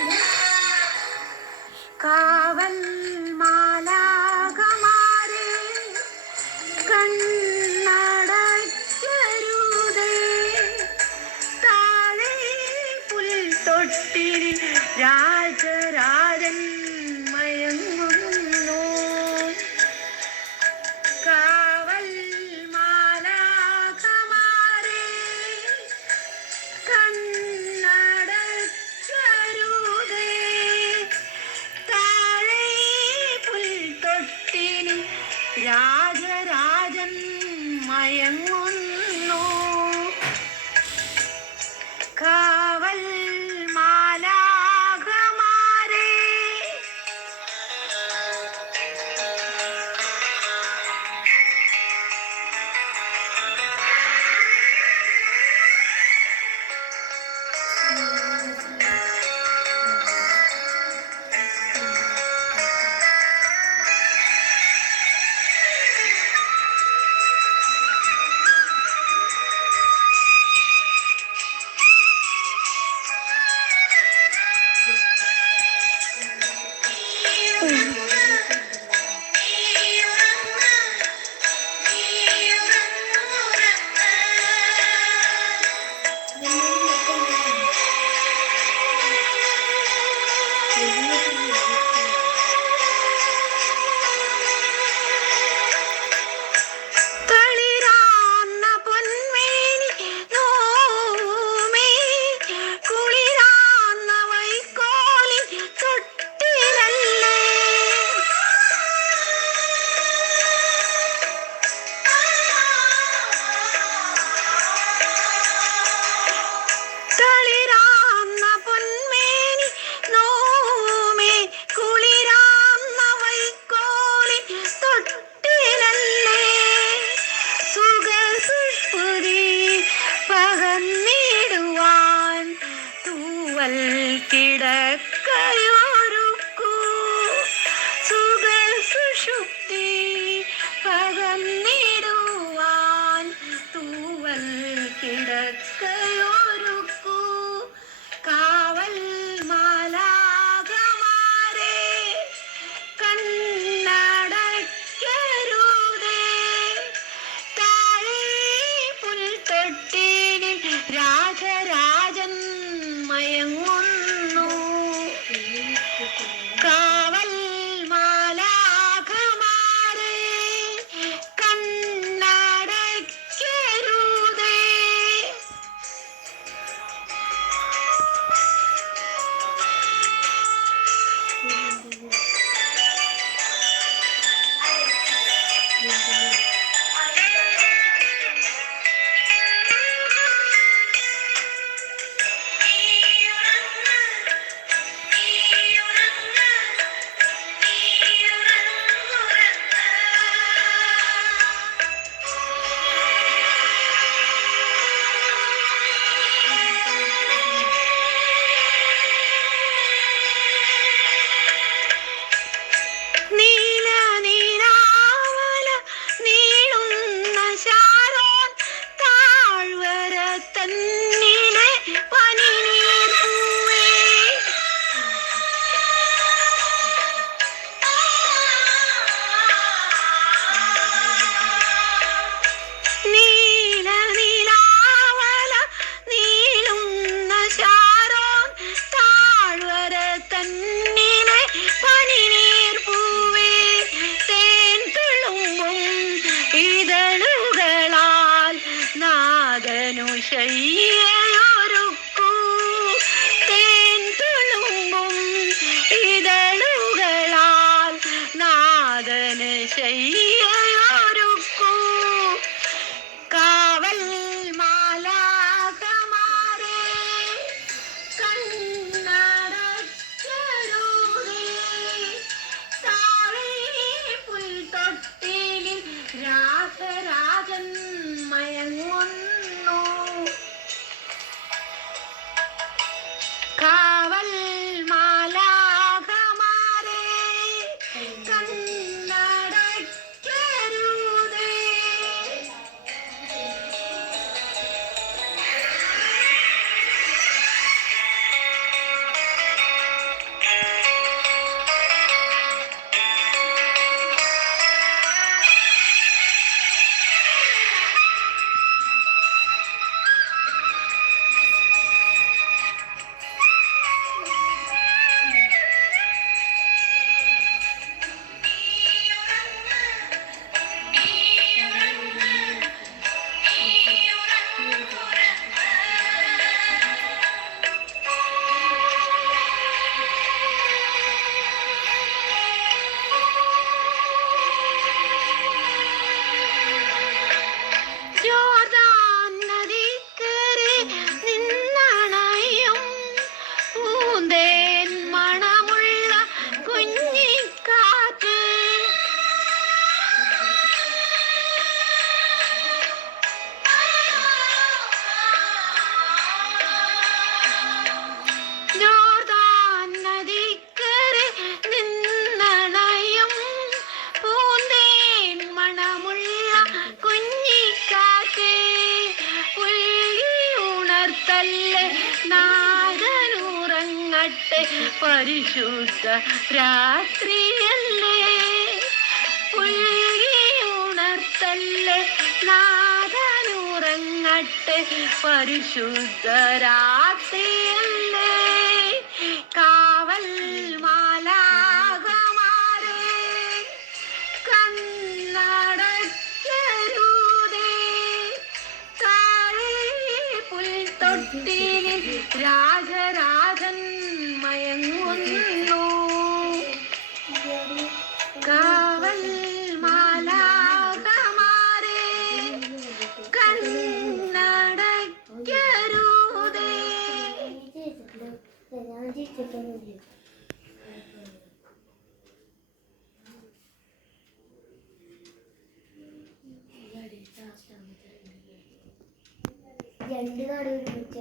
കാലത്തിലും കാവൽ മാലാകമാരെ കണ്ണടയ്ക്കരുതേ താഴെ പുൽ തൊട്ടിൽ രാ വൽ കിടക്കയോ esse aí പരിശുദ്ധ രാത്രിയല്ലേ? ഉണർത്തല്ലേ? നാദനുറങ്ങട്ടെ പരിശുദ്ധ രാത്രിയല്ലേ? രണ്ട് കാർഡ് ഒരുമിച്ച്